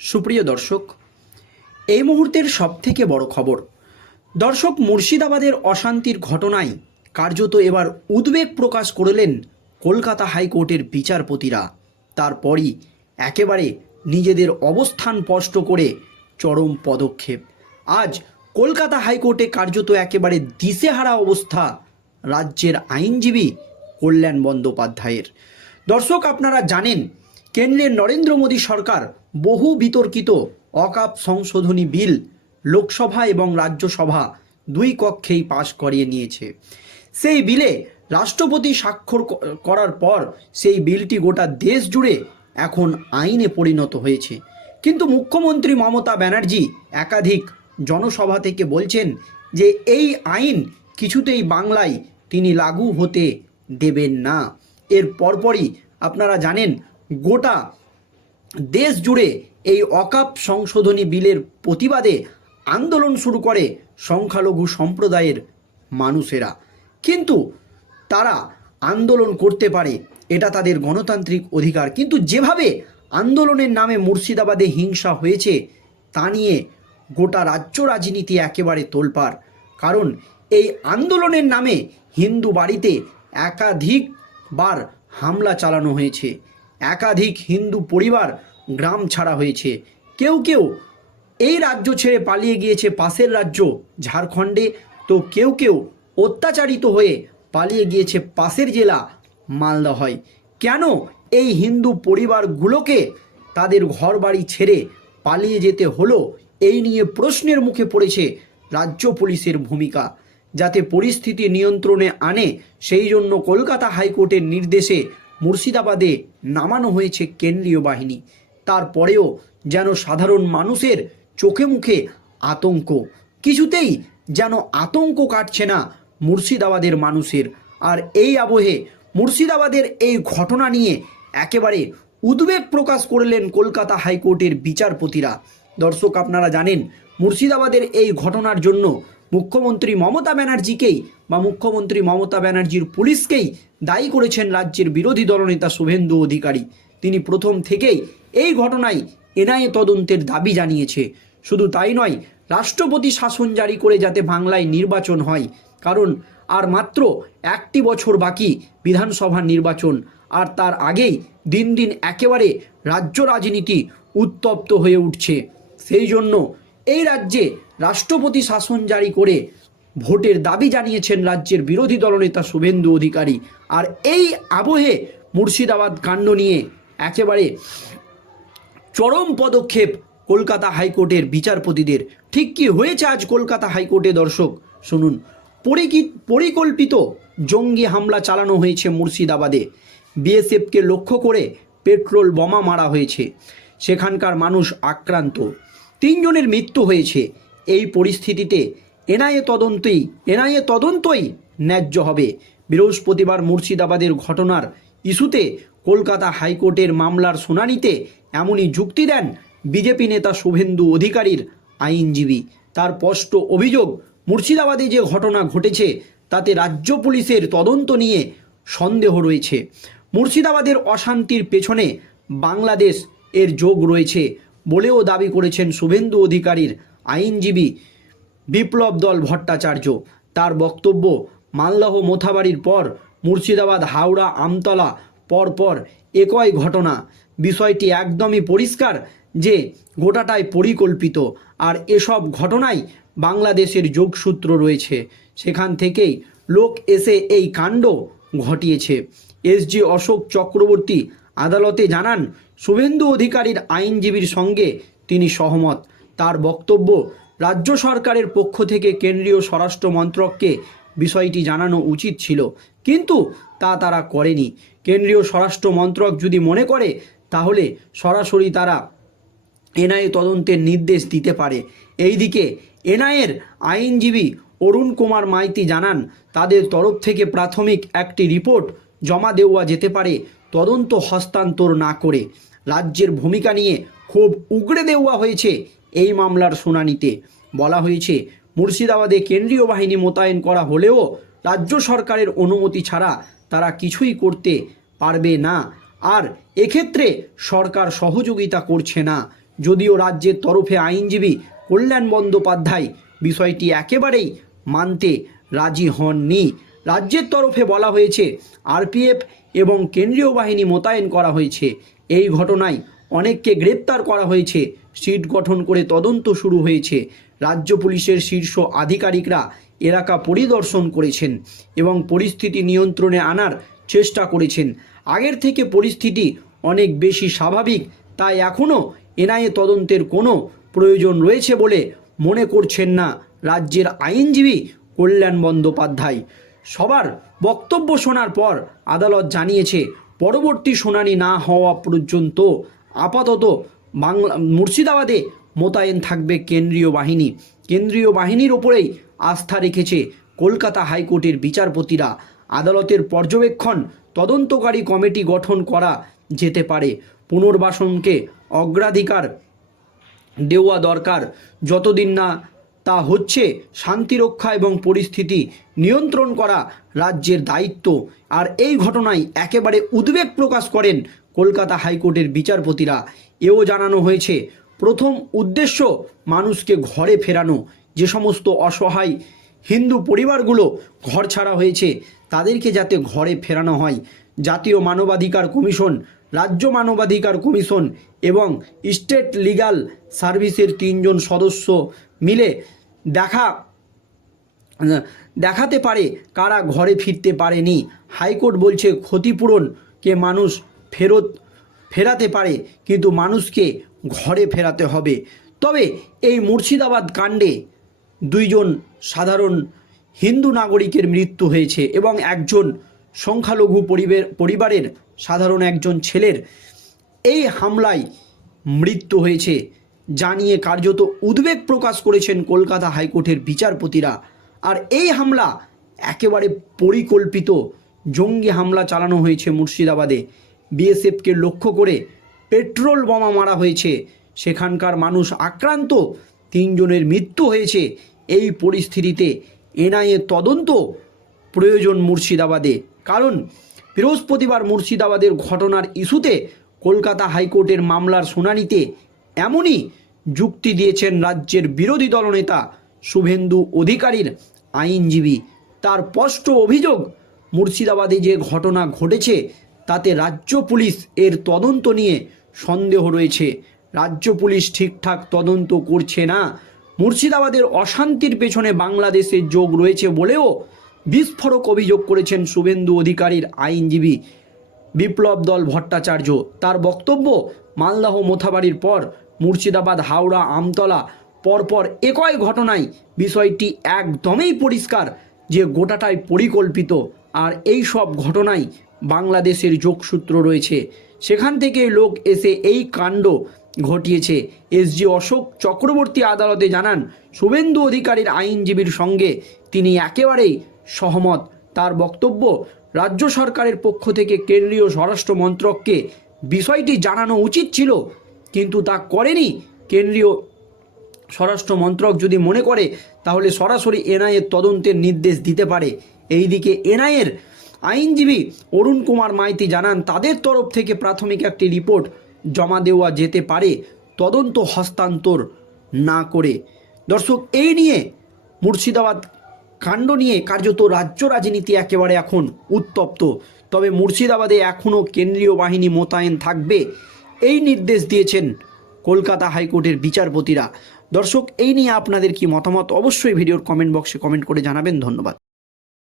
সুপ্রিয় দর্শক, এই মুহূর্তের সবথেকে বড় খবর, দর্শক মুর্শিদাবাদের অশান্তির ঘটনায় কার্যত এবার উদ্বেগ প্রকাশ করলেন কলকাতা হাইকোর্টের বিচারপতিরা। তারপরই একেবারে নিজেদের অবস্থান স্পষ্ট করে চরম পদক্ষেপ। আজ কলকাতা হাইকোর্টে কার্যত একেবারে দিশেহারা অবস্থা রাজ্যের আইনজীবী কল্যাণ বন্দ্যোপাধ্যায়ের। দর্শক, আপনারা জানেন কেন্দ্রের নরেন্দ্র মোদী সরকার বহু বিতর্কিত অকাপ সংশোধনী বিল লোকসভা এবং রাজ্যসভা দুই কক্ষেই পাশ করিয়ে নিয়েছে। সেই বিলে রাষ্ট্রপতি স্বাক্ষর করার পর সেই বিলটি গোটা দেশ জুড়ে এখন আইনে পরিণত হয়েছে। কিন্তু মুখ্যমন্ত্রী মমতা ব্যানার্জি একাধিক জনসভা থেকে বলছেন যে এই আইন কিছুতেই বাংলায় তিনি লাগু হতে দেবেন না। এর পরপরই আপনারা জানেন গোটা দেশ জুড়ে এই অকাপ সংশোধনী বিলের প্রতিবাদে আন্দোলন শুরু করে সংখ্যালঘু সম্প্রদায়ের মানুষেরা। কিন্তু তারা আন্দোলন করতে পারে, এটা তাদের গণতান্ত্রিক অধিকার। কিন্তু যেভাবে আন্দোলনের নামে মুর্শিদাবাদে হিংসা হয়েছে, তা নিয়ে গোটা রাজ্য রাজনীতি একেবারে তোলপাড়। কারণ এই আন্দোলনের নামে হিন্দু বাড়িতে একাধিকবার হামলা চালানো হয়েছে। একাধিক হিন্দু পরিবার গ্রাম ছাড়া হয়েছে। কেউ কেউ এই রাজ্য ছেড়ে পালিয়ে গিয়েছে পাশের রাজ্য, ঝাড়খণ্ডে। তো কেউ কেউ অত্যাচারিত হয়ে পালিয়ে গিয়েছে পাশের জেলা, মালদা হয়। কেন এই হিন্দু পরিবারগুলোকে তাদের ঘরবাড়ি ছেড়ে পালিয়ে যেতে হলো? এই নিয়ে প্রশ্নের মুখে পড়েছে রাজ্য পুলিশের ভূমিকা। যাতে পরিস্থিতি নিয়ন্ত্রণে আনে, সেই জন্য কলকাতা হাইকোর্টের নির্দেশে মুর্শিদাবাদে নামানো হয়েছে কেন্দ্রীয় বাহিনী। তারপরেও যেন সাধারণ মানুষের চোখে মুখে আতঙ্ক। কিছুতেই যেন আতঙ্ক কাটছে না মুর্শিদাবাদের মানুষের। আর এই আবহে মুর্শিদাবাদের এই ঘটনা নিয়ে একেবারে উদ্বেগ প্রকাশ করলেন কলকাতা হাইকোর্টের বিচারপতিরা। দর্শক, আপনারা জানেন মুর্শিদাবাদের এই ঘটনার জন্য মুখ্যমন্ত্রী মমতা ব্যানার্জিকেই বা মুখ্যমন্ত্রী মমতা ব্যানার্জির পুলিশকেই দায়ী করেছেন রাজ্যের বিরোধী দলনেতা শুভেন্দু অধিকারী। তিনি প্রথম থেকেই এই ঘটনায় এনআইএ তদন্তের দাবি জানিয়েছে। শুধু তাই নয়, রাষ্ট্রপতি শাসন জারি করে যাতে বাংলায় নির্বাচন হয়। কারণ আর মাত্র একটি বছর বাকি বিধানসভা নির্বাচন, আর তার আগেই দিন দিন একেবারে রাজ্য রাজনীতি উত্তপ্ত হয়ে উঠছে। সেই জন্য এই রাজ্যে রাষ্ট্রপতি শাসন জারি করে ভোটের দাবি জানিয়েছেন রাজ্যের বিরোধী দলনেতা শুভেন্দু অধিকারী। আর এই আবহে মুর্শিদাবাদ কাণ্ড নিয়ে একেবারে চরম পদক্ষেপ কলকাতা হাইকোর্টের বিচারপতিদের। ঠিক কি হয়েছে আজ কলকাতা হাইকোর্টে দর্শক? শুনুন পরিকল্পিত জঙ্গি হামলা চালানো হয়েছে মুর্শিদাবাদে। বিএসএফকে লক্ষ্য করে পেট্রোল বোমা মারা হয়েছে। সেখানকার মানুষ আক্রান্ত। তিনজনের মৃত্যু হয়েছে। এই পরিস্থিতিতে এনআইএ তদন্তই এনআইএ তদন্তই ন্যায্য হবে। বৃহস্পতিবার মুর্শিদাবাদের ঘটনার ইস্যুতে কলকাতা হাইকোর্টের মামলার শুনানিতে এমনই যুক্তি দেন বিজেপি নেতা শুভেন্দু অধিকারীর আইনজীবী। তার স্পষ্ট অভিযোগ, মুর্শিদাবাদে যে ঘটনা ঘটেছে তাতে রাজ্য পুলিশের তদন্ত নিয়ে সন্দেহ রয়েছে। মুর্শিদাবাদের অশান্তির পেছনে বাংলাদেশ এর যোগ রয়েছে বলেও দাবি করেছেন শুভেন্দু অধিকারীর আইনজীবী বিপ্লব দল ভট্টাচার্য। তার বক্তব্য, মালদহ মোথাবাড়ির পর মুর্শিদাবাদ, হাওড়া, আমতলা, পরপর একই ঘটনা। বিষয়টি একদমই পরিষ্কার যে গোটাটাই পরিকল্পিত। আর এসব ঘটনায় বাংলাদেশের যোগসূত্র রয়েছে। সেখান থেকেই লোক এসে এই কাণ্ড ঘটিয়েছে। এসজি অশোক চক্রবর্তী আদালতে জানান, শুভেন্দু অধিকারীর আইনজীবীর সঙ্গে তিনি সহমত। তার বক্তব্য রাজ্য সরকারের পক্ষ থেকে কেন্দ্রীয় স্বরাষ্ট্র মন্ত্রককে বিষয়টি জানানো উচিত ছিল, কিন্তু তা তারা করেনি। কেন্দ্রীয় স্বরাষ্ট্র মন্ত্রক যদি মনে করে, তাহলে সরাসরি তারা এনআইএ তদন্তের নির্দেশ দিতে পারে। এইদিকে এনআইএর আইনজীবী অরুণ কুমার মাইতি জানান, তাদের তরফ থেকে প্রাথমিক একটি রিপোর্ট জমা দেওয়া যেতে পারে, তদন্ত হস্তান্তর না করে। রাজ্যের ভূমিকা নিয়ে খুব উগড়ে দেওয়া হয়েছে এই মামলার শুনানিতে। বলা হয়েছে, মুর্শিদাবাদে কেন্দ্রীয় বাহিনী মোতায়েন করা হলেও রাজ্য সরকারের অনুমতি ছাড়া তারা কিছুই করতে পারবে না। আর এক্ষেত্রে সরকার সহযোগিতা করছে না। যদিও রাজ্যের তরফে আইনজীবী কল্যাণ বন্দ্যোপাধ্যায় বিষয়টি একেবারেই মানতে রাজি হননি। রাজ্যের তরফে বলা হয়েছে, আরপিএফ এবং কেন্দ্রীয় বাহিনী মোতায়েন করা হয়েছে। এই ঘটনায় অনেককে গ্রেপ্তার করা হয়েছে। সিট গঠন করে তদন্ত শুরু হয়েছে। রাজ্য পুলিশের শীর্ষ আধিকারিকরা এলাকা পরিদর্শন করেছেন এবং পরিস্থিতি নিয়ন্ত্রণে আনার চেষ্টা করেছেন। আগের থেকে পরিস্থিতি অনেক বেশি স্বাভাবিক, তাই এখনও এনআইএ তদন্তের কোনো প্রয়োজন রয়েছে বলে মনে করছেন না রাজ্যের আইনজীবী কল্যাণ বন্দ্যোপাধ্যায়। সবার বক্তব্য শোনার পর আদালত জানিয়েছে, পরবর্তী শুনানি না হওয়া পর্যন্ত আপাতত বাংলা, মুর্শিদাবাদে মোতায়েন থাকবে কেন্দ্রীয় বাহিনী। কেন্দ্রীয় বাহিনীর ওপরেই আস্থা রেখেছে কলকাতা হাইকোর্টের বিচারপতিরা। আদালতের পর্যবেক্ষণ, তদন্তকারী কমিটি গঠন করা যেতে পারে। পুনর্বাসনকে অগ্রাধিকার দেওয়া দরকার। যতদিন না তা হচ্ছে, শান্তিরক্ষা এবং পরিস্থিতি নিয়ন্ত্রণ করা রাজ্যের দায়িত্ব। আর এই ঘটনায় একেবারে উদ্বেগ প্রকাশ করেন কলকাতা হাইকোর্টের বিচারপতিরা। এও জানানো হয়েছে, প্রথম উদ্দেশ্য মানুষকে ঘরে ফেরানো। যে সমস্ত অসহায় হিন্দু পরিবারগুলো ঘর ছাড়া হয়েছে, তাদেরকে যাতে ঘরে ফেরানো হয়। জাতীয় মানবাধিকার কমিশন, রাজ্য মানবাধিকার কমিশন এবং স্টেট লিগাল সার্ভিসের তিনজন সদস্য মিলে দেখা, দেখাতে পারে কারা ঘরে ফিরতে পারেনি। হাইকোর্ট বলছে, ক্ষতিপূরণকে মানুষ ফেরত, ফেরাতে পারে, কিন্তু মানুষকে ঘরে ফেরাতে হবে। তবে এই মুর্শিদাবাদ কাণ্ডে দুইজন সাধারণ হিন্দু নাগরিকের মৃত্যু হয়েছে এবং একজন সংখ্যালঘু পরিবার, পরিবারের সাধারণ একজন ছেলের এই হামলায় মৃত্যু হয়েছে জানিয়ে কার্যত উদ্বেগ প্রকাশ করেছেন কলকাতা হাইকোর্টের বিচারপতিরা। আর এই হামলা একেবারে পরিকল্পিত জঙ্গি হামলা চালানো হয়েছে মুর্শিদাবাদে। বিএসএফকে লক্ষ্য করে পেট্রোল বোমা মারা হয়েছে। সেখানকার মানুষ আক্রান্ত। তিনজনের মৃত্যু হয়েছে। এই পরিস্থিতিতে এনআইএ তদন্ত প্রয়োজন মুর্শিদাবাদে। কারণ বৃহস্পতিবার মুর্শিদাবাদের ঘটনার ইস্যুতে কলকাতা হাইকোর্টের মামলার শুনানিতে এমনই যুক্তি দিয়েছেন রাজ্যের বিরোধী দলনেতা শুভেন্দু অধিকারীর আইনজীবী। তার স্পষ্ট অভিযোগ, মুর্শিদাবাদে যে ঘটনা ঘটেছে তাতে রাজ্য পুলিশ এর তদন্ত নিয়ে সন্দেহ রয়েছে। রাজ্য পুলিশ ঠিকঠাক তদন্ত করছে না। মুর্শিদাবাদের অশান্তির পেছনে বাংলাদেশের যোগ রয়েছে বলেও বিস্ফোরক অভিযোগ করেছেন শুভেন্দু অধিকারীর আইনজীবী বিপ্লব দল ভট্টাচার্য। তার বক্তব্য, মালদাহ মোথাবাড়ির পর মুর্শিদাবাদ, হাওড়া, আমতলা পরপর একই ঘটনায় বিষয়টি একদমই পরিষ্কার যে গোটাটাই পরিকল্পিত। আর এই সব ঘটনায় বাংলাদেশের যোগসূত্র রয়েছে। সেখান থেকে লোক এসে এই কাণ্ড ঘটিয়েছে। এসজি অশোক চক্রবর্তী আদালতে জানান, শুভেন্দু অধিকারীর আইনজীবীর সঙ্গে তিনি একেবারেই সহমত। তার বক্তব্য, রাজ্য সরকারের পক্ষ থেকে কেন্দ্রীয় স্বরাষ্ট্র মন্ত্রককে বিষয়টি জানানো উচিত ছিল, কিন্তু তা করেনি। কেন্দ্রীয় স্বরাষ্ট্র মন্ত্রক যদি মনে করে, তাহলে সরাসরি এনআইএর তদন্তের নির্দেশ দিতে পারে। এইদিকে এনআইএর আইনজীবী অরুণ কুমার মাইতি জানান, তাদের তরফ থেকে প্রাথমিক একটি রিপোর্ট জমা দেওয়া যেতে পারে, তদন্ত হস্তান্তর না করে। দর্শক, এই নিয়ে মুর্শিদাবাদ কাণ্ড নিয়ে কার্যত রাজ্য রাজনীতি একেবারে এখন উত্তপ্ত। তবে মুর্শিদাবাদে এখনও কেন্দ্রীয় বাহিনী মোতায়েন থাকবে, এই নির্দেশ দিয়েছেন কলকাতা হাইকোর্টের বিচারপতিরা। দর্শক, এই নিয়ে আপনাদের কি মতামত? অবশ্যই ভিডিওর কমেন্ট বক্সে কমেন্ট করে জানাবেন। ধন্যবাদ।